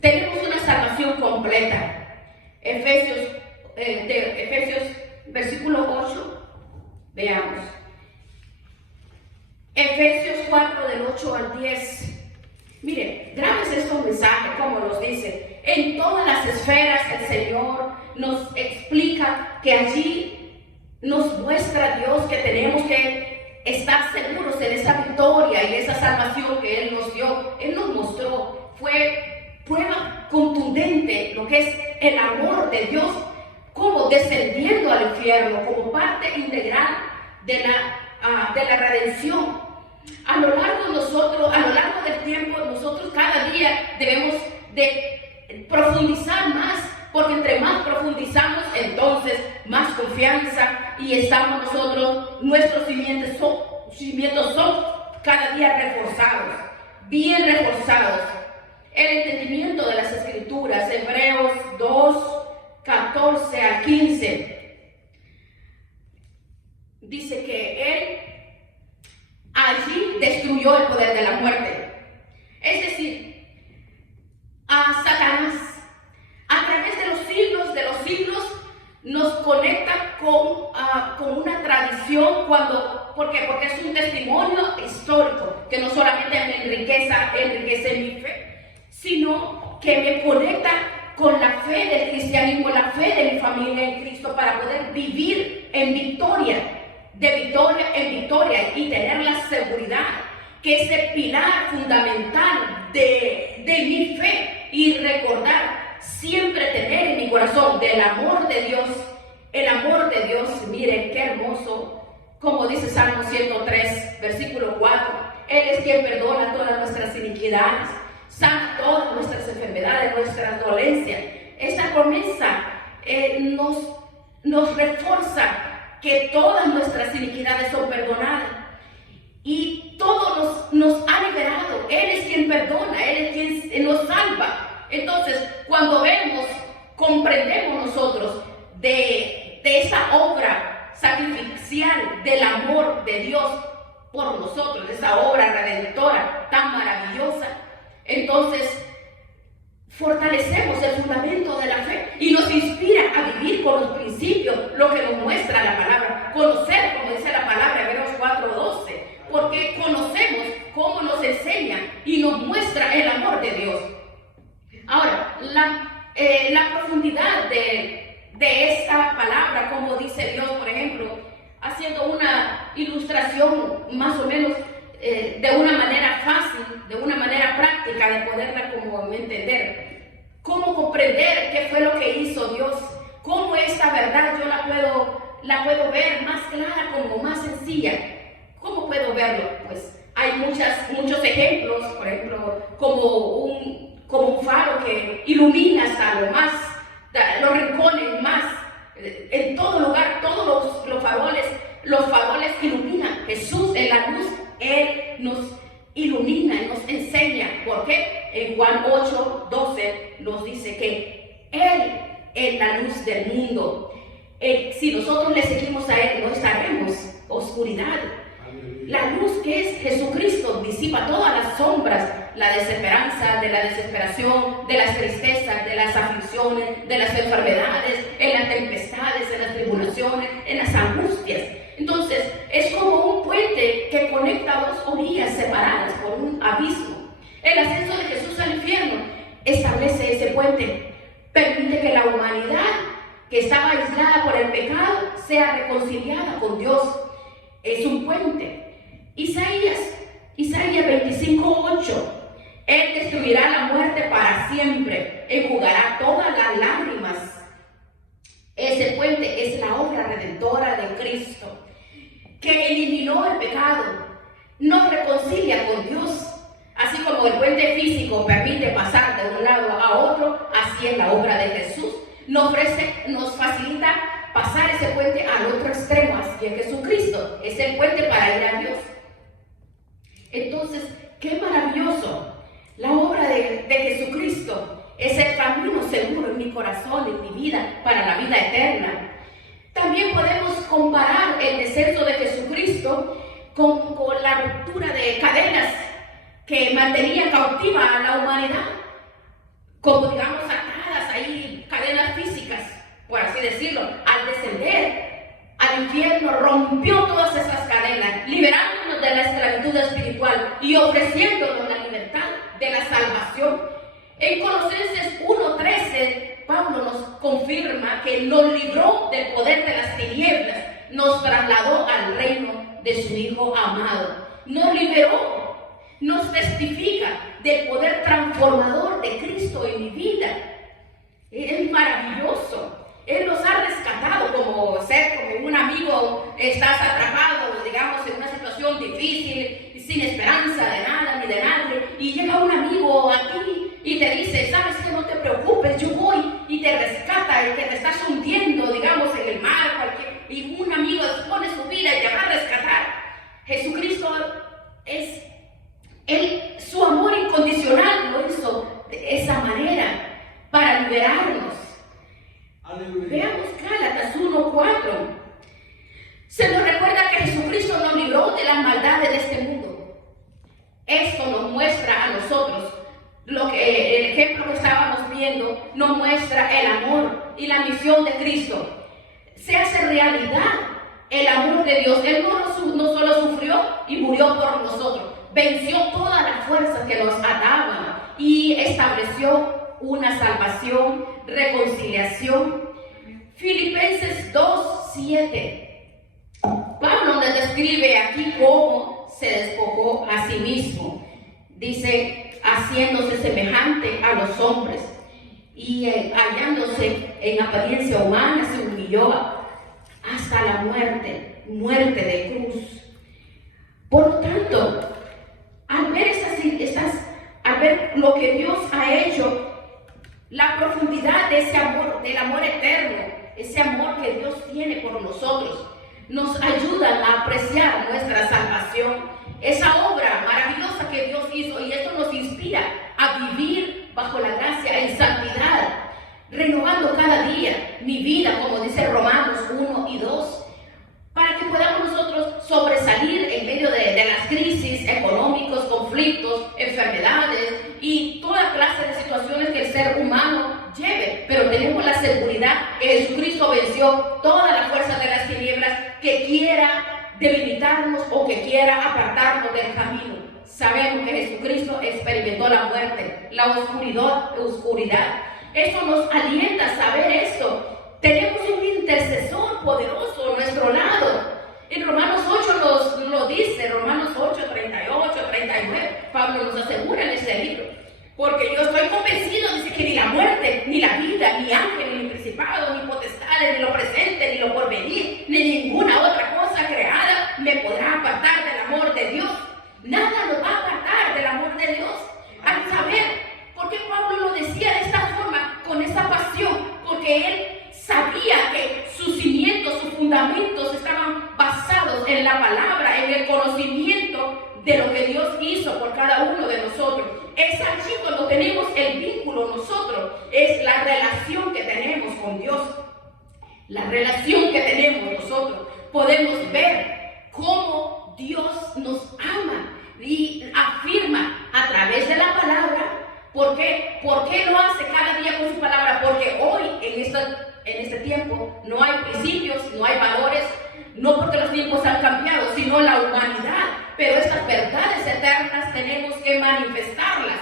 Tenemos una salvación completa. Efesios versículo 8, veamos. Efesios 4 del 8 al 10. Miren, grandes estos mensajes, como nos dice. En todas las esferas el Señor nos explica que allí nos muestra Dios que tenemos que estar seguros en esa victoria y esa salvación que Él nos dio. Él nos mostró, fue prueba contundente lo que es el amor de Dios, como descendiendo al infierno, como parte integral de la redención. A lo largo del tiempo, nosotros cada día debemos de profundizar más, porque entre más profundizamos, entonces más confianza y estamos nosotros, nuestros cimientos son cada día reforzados, bien reforzados. El entendimiento de las Escrituras, Hebreos 2, 14 al 15, dice que Él allí destruyó el poder de la muerte. Es decir, a Satanás, a través de los siglos, nos conecta con una tradición, porque es un testimonio histórico que no solamente me enriquece mi fe, sino que me conecta con la fe del cristianismo, la fe de mi familia en Cristo, para poder vivir en victoria, de victoria en victoria, y tener la seguridad que ese pilar fundamental de mi fe, y recordar, siempre tener en mi corazón del amor de Dios. El amor de Dios, miren qué hermoso, como dice Salmo 103, versículo 4, Él es quien perdona todas nuestras iniquidades, sana todas nuestras enfermedades, nuestras dolencias. Esta promesa nos refuerza que todas nuestras iniquidades son perdonadas, y todo nos ha liberado. Él es quien perdona, Él es quien nos salva. Entonces, cuando comprendemos nosotros de esa obra sacrificial del amor de Dios por nosotros, esa obra redentora tan maravillosa, entonces fortalecemos el fundamento de la fe y nos inspira a vivir con los principios, lo que nos muestra la palabra, conocer, como dice la palabra, Hebreos 4:12, porque conocemos cómo nos enseña y nos muestra el amor de Dios. Ahora, la profundidad de esta palabra, como dice Dios, por ejemplo, haciendo una ilustración más o menos de una manera fácil, de una manera práctica de poderla como entender. cómo comprender qué fue lo que hizo Dios, cómo esta verdad yo la puedo ver más clara, como más sencilla. ¿Cómo puedo verlo? Pues hay muchos ejemplos, por ejemplo, como un faro que ilumina hasta los rincones más, en todo lugar, todos los faroles iluminan. Jesús en la luz, Él nos ilumina y nos enseña. ¿Por qué? En Juan 8:12 nos dice que Él es la luz del mundo. Si nosotros le seguimos a Él, no estaremos en oscuridad. La luz que es Jesucristo disipa todas las sombras, la desesperanza, de la desesperación, de las tristezas, de las aflicciones, de las enfermedades, en las tempestades, en las tribulaciones, en las angustias. Entonces, es como un puente que conecta dos orillas separadas por un abismo. El ascenso de Jesús al infierno establece ese puente, permite que la humanidad que estaba aislada por el pecado sea reconciliada con Dios. Es un puente. Isaías 25:8. Él destruirá la muerte para siempre, enjugará todas las lágrimas. Ese puente es la obra redentora de Cristo, que eliminó el pecado, nos reconcilia con Dios. Así como el puente físico permite pasar de un lado a otro, así es la obra de Jesús. Nos facilita pasar ese puente al otro extremo, así es Jesucristo. Es el puente para ir a Dios. Entonces, qué maravilloso. La obra de Jesucristo es el camino seguro en mi corazón, en mi vida, para la vida eterna. También podemos comparar el descenso de Jesucristo con la ruptura de cadenas que mantenía cautiva a la humanidad, como digamos atadas ahí, cadenas físicas, por así decirlo. Al descender al infierno rompió todas esas cadenas, liberándonos de la esclavitud espiritual y ofreciéndonos la libertad de la salvación. En Colosenses 1:13, Pablo nos confirma que nos libró del poder de las tinieblas, nos trasladó al reino de su Hijo amado, nos liberó, nos testifica del poder transformador de Cristo en mi vida. Es maravilloso. Él nos ha rescatado, como un amigo, estás atrapado, digamos, en una situación difícil, sin esperanza de nada ni de nadie, y llega un amigo a ti y te dice, sabes que no te preocupes, yo voy, y te rescata, y que te estás hundiendo, digamos, en el mar, y un amigo expone su vida y te va a rescatar. Jesucristo su amor incondicional lo hizo de esa manera para liberarnos. Aleluya. Veamos Gálatas 1:4. Se nos recuerda que Jesucristo nos libró de las maldades de este mundo. Esto nos muestra a nosotros, el ejemplo que estábamos viendo, nos muestra el amor y la misión de Cristo. Se hace realidad el amor de Dios. Él no solo sufrió y murió por nosotros, venció todas las fuerzas que nos ataban y estableció una salvación, reconciliación. Filipenses 2:7. Pablo nos describe aquí cómo se despojó a sí mismo. Dice, haciéndose semejante a los hombres y hallándose en apariencia humana, se humilló hasta la muerte de cruz. Por lo tanto, al ver lo que Dios ha hecho, la profundidad de ese amor, del amor eterno, ese amor que Dios tiene por nosotros, nos ayuda a apreciar nuestra salvación, esa obra maravillosa que Dios hizo, y esto nos inspira a vivir bajo la gracia en santidad, renovando cada día mi vida, como dice Romanos 1:2, para que podamos nosotros sobresalir en medio de las crisis económicos, conflictos, enfermedades y toda clase de situaciones que el ser humano lleve. Pero tenemos la seguridad que Jesucristo venció toda la fuerza de las tinieblas que quiera debilitarnos o que quiera apartarnos del camino. Sabemos que Jesucristo experimentó la muerte, la oscuridad. Esto nos alienta a saber esto. Tenemos un intercesor poderoso a nuestro lado. En Romanos 8 nos lo dice, Romanos 8, 38, 39. Pablo nos asegura en este libro. Porque yo estoy convencido, dice, que ni la muerte, sabía que sus cimientos, sus fundamentos estaban basados en la palabra, en el conocimiento de lo que Dios hizo por cada uno de nosotros. Es allí cuando tenemos el vínculo nosotros, es la relación que tenemos con Dios. La relación que tenemos nosotros. Podemos ver cómo Dios nos ama y afirma a través de la palabra. ¿Por qué lo hace cada día con su palabra? Porque hoy, en este tiempo, no hay principios, no hay valores, no porque los tiempos han cambiado, sino la humanidad. Pero estas verdades eternas tenemos que manifestarlas.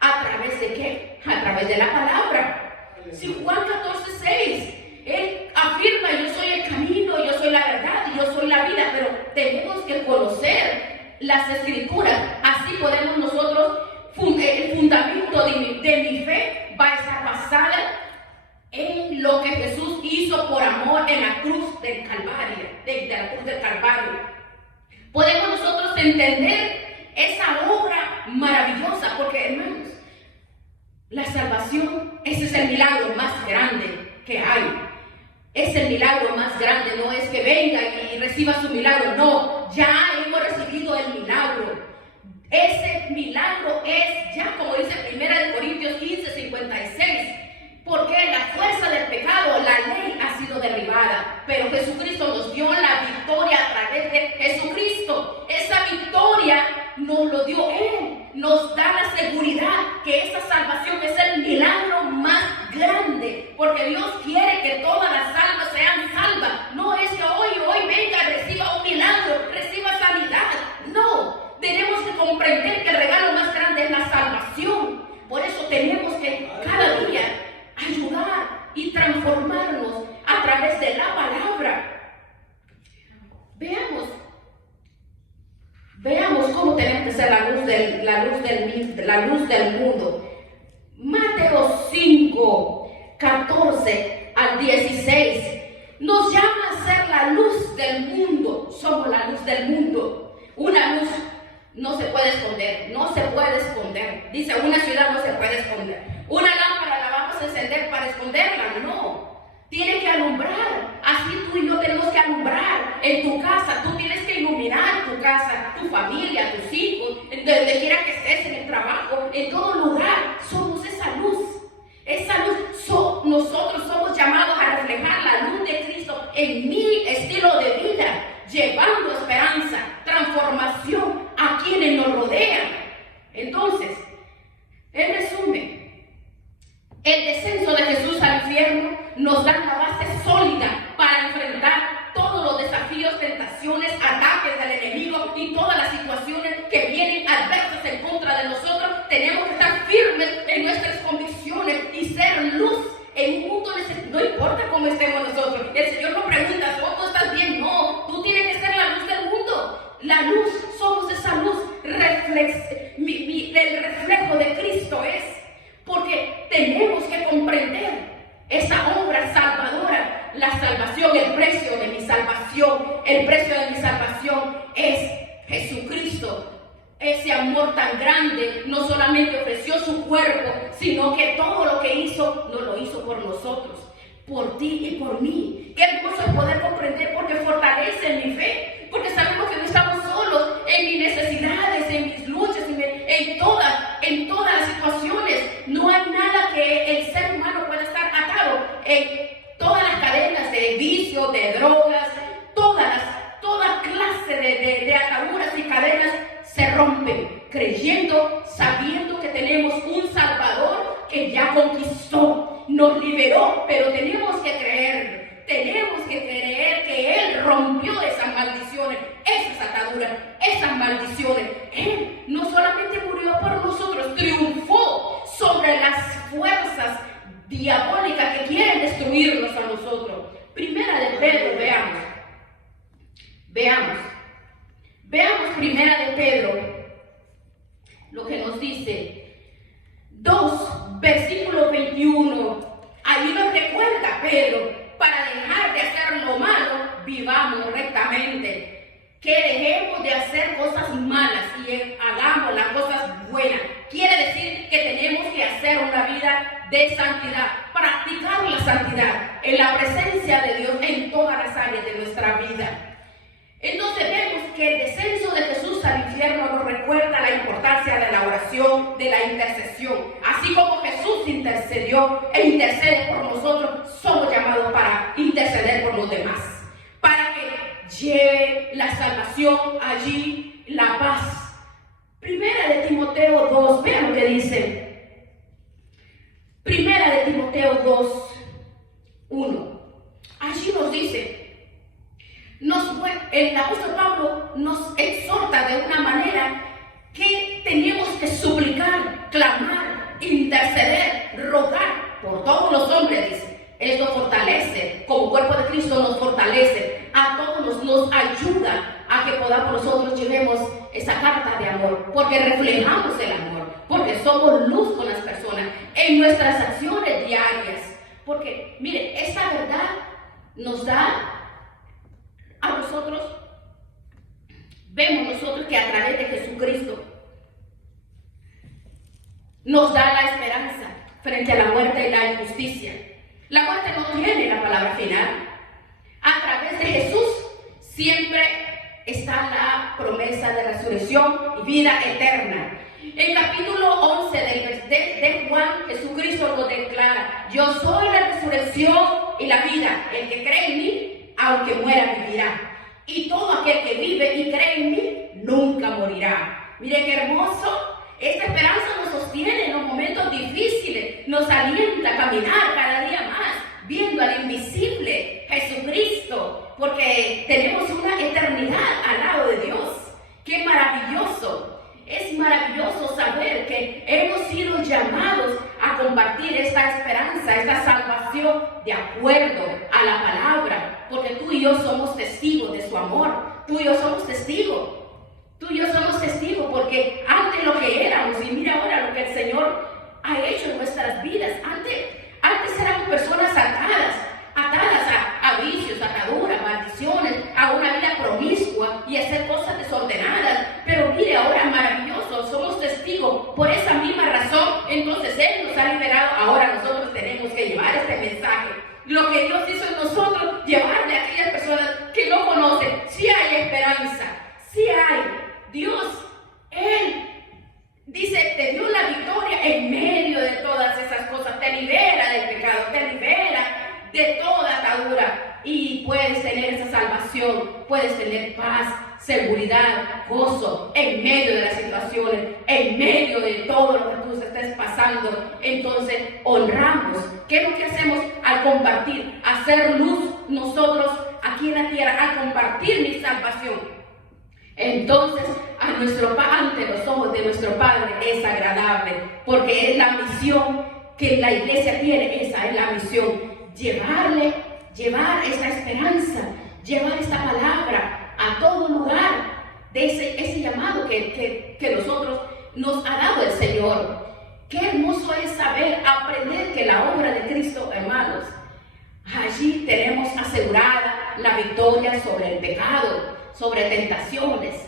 ¿A través de qué? A través de la palabra. Si Juan 14:6, Él afirma: yo soy el camino, yo soy la verdad y yo soy la vida. Pero tenemos que conocer las Escrituras. Así podemos nosotros, el fundamento de mi fe va a estar basada en lo que Jesús hizo por amor en la cruz del Calvario, de la cruz del Calvario. Podemos nosotros entender esa obra maravillosa, porque, hermanos, la salvación, ese es el milagro más grande que hay. Es el milagro más grande, no es que venga y reciba su milagro, no, ya hemos recibido el milagro. Ese milagro es ya, como dice 1 Corintios 15:56, porque la fuerza del pecado, la ley ha sido derribada, pero Jesucristo nos dio la victoria a través de Jesucristo. Esa victoria nos lo dio Él, nos da la seguridad que esta salvación es el milagro más grande, porque Dios quiere que todas las almas sean salvas. No es que hoy venga, reciba un milagro, reciba sanidad. No, tenemos que comprender que el regalo más grande es la salvación. Por eso tenemos que cada día ayudar y transformarnos a través de la palabra. Veamos cómo tenemos que ser la luz del mundo. Mateo 5:14-16 nos llama a ser la luz del mundo. Somos la luz del mundo. Una luz no se puede esconder, no se puede esconder. Dice, una ciudad no se puede esconder. Una lámpara la vamos a encender para esconderla, no. Tiene que alumbrar. Así tú y yo tenemos que alumbrar en tu casa. Tú tienes que iluminar tu casa, tu familia, tus hijos, donde quiera que estés, en el trabajo, en todo lugar. Somos esa luz. Esa luz, nosotros somos llamados a reflejar la luz de Cristo en mi estilo de vida, llevando esperanza, transformación a quienes nos rodean. Entonces, en resumen, el descenso de Jesús al infierno nos da la base sólida para enfrentar todos los desafíos, tentaciones, ataques del enemigo y todas las situaciones que vienen adversas en contra de nosotros. Tenemos que estar firmes en nuestras convicciones y ser luz en un mundo no importa cómo estemos nosotros. El Señor no pregunta, ¿tú estás bien? No, tú tienes que ser la luz del mundo. La luz, somos esa luz, el reflejo de Cristo es, porque tenemos que comprender esa obra salvadora, la salvación, el precio de mi salvación. El precio de mi salvación es Jesucristo. Ese amor tan grande no solamente ofreció su cuerpo, sino que todo lo que hizo, no lo hizo por nosotros, por ti y por mí. Qué hermoso es poder comprender, porque fortalece mi fe, porque sabemos que no estamos solos en mis necesidades, en mis luchas, en todas las situaciones. No hay nada que el ser humano pueda estar atado. En todas las cadenas de vicio, de drogas, toda clase de ataduras y cadenas se rompen, creyendo, sabiendo que tenemos un Salvador que ya conquistó, nos liberó, pero tenemos que creer que Él rompió esas maldiciones, esas ataduras, esas maldiciones. Él no solamente murió por nosotros, triunfó sobre las fuerzas diabólicas que quieren destruirnos a nosotros. Primera de Pedro, veamos Primera de Pedro, lo que nos dice 2, versículo 21. Ahí nos recuerda Pedro, para dejar de hacer lo malo, vivamos rectamente, que dejemos de hacer cosas malas y hagamos las cosas buenas. Quiere decir que tenemos que hacer una vida de santidad. practicar la santidad en la presencia de Dios en todas las áreas de nuestra vida. Entonces vemos que el descenso de Jesús al infierno nos recuerda la importancia de la oración, de la intercesión. Así como Jesús intercedió e intercede por nosotros, somos llamados para interceder por los demás, para que lleve la salvación allí, la paz. Primera de Timoteo 2, vean lo que dice. Primera de Timoteo 2, 1. Allí nos dice, el apóstol Pablo nos exhorta de una manera que tenemos que suplicar, clamar, interceder, rogar por todos los hombres, dice. Esto fortalece, como cuerpo de Cristo nos fortalece, a todos nos ayuda a que podamos nosotros llevemos esa carta de amor, porque reflejamos el amor, porque somos luz con las personas en nuestras acciones diarias. Porque, miren, esta verdad nos da a nosotros, vemos nosotros que a través de Jesucristo nos da la esperanza frente a la muerte y la injusticia. La muerte no tiene la palabra final. A través de Jesús siempre está la promesa de resurrección y vida eterna. En capítulo 11 de Juan, Jesucristo lo declara: yo soy la resurrección y la vida. El que cree en mí, aunque muera, vivirá. Y todo aquel que vive y cree en mí, nunca morirá. Mire qué hermoso. Esta esperanza nos sostiene en los momentos difíciles, nos alienta a caminar cada día más, viendo al invisible Jesucristo, porque tenemos una eternidad al lado de Dios. ¡Qué maravilloso! Es maravilloso saber que hemos sido llamados a compartir esta esperanza, esta salvación de acuerdo a la palabra, porque tú y yo somos testigos de su amor. Tú y yo somos testigos. Tú y yo somos testigos, porque antes lo que éramos, y mira ahora lo que el Señor ha hecho en nuestras vidas. Antes éramos personas atadas a vicios, ataduras, maldiciones, a una vida promiscua y a hacer cosas desordenadas. Pero mire ahora, maravilloso, somos testigos. Por esa misma razón, entonces Él nos ha liberado. Ahora nosotros tenemos que llevar este mensaje. Lo que Dios hizo en nosotros, llevarle a aquellas personas que no conocen. Sí hay esperanza, sí hay. Dios, Él dice, te dio la victoria en medio de todas esas cosas. Te libera del pecado, te libera de toda atadura. Y puedes tener esa salvación, puedes tener paz, seguridad, gozo en medio de las situaciones, en medio de todo lo que tú estés pasando. Entonces honramos. ¿Qué es lo que hacemos al compartir? Hacer luz nosotros aquí en la tierra, al compartir mi salvación. Entonces ante los ojos de nuestro Padre es agradable, porque es la misión que la iglesia tiene. Esa es la misión: llevar esa esperanza, llevar esta palabra a todo lugar, de ese llamado que nosotros nos ha dado el Señor. Qué hermoso es saber, aprender que la obra de Cristo, hermanos, allí tenemos asegurada la victoria sobre el pecado, sobre tentaciones.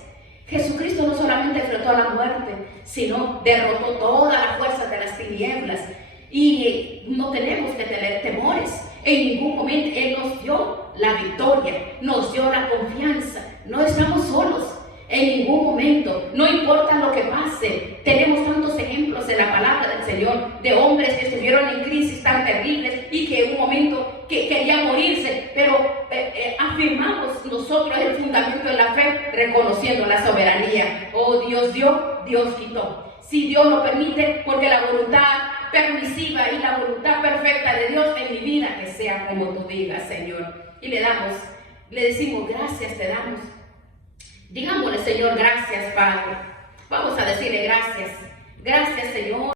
Jesucristo no solamente enfrentó a la muerte, sino derrotó todas las fuerzas de las tinieblas. Y no tenemos que tener temores. En ningún momento Él nos dio la victoria, nos dio la confianza. No estamos solos en ningún momento, no importa lo que pase. Tenemos tantos ejemplos en la palabra del Señor de hombres que estuvieron en crisis tan terribles y que en un momento que querían morirse, pero afirmamos nosotros el fundamento de la fe, reconociendo la soberanía. Oh, Dios dio, Dios quitó. Si Dios lo permite, porque la voluntad permisiva y la voluntad perfecta de Dios en mi vida, que sea como tú digas, Señor. Y le decimos gracias, te damos. Digámosle, Señor, gracias, Padre. Vamos a decirle gracias. Gracias, Señor.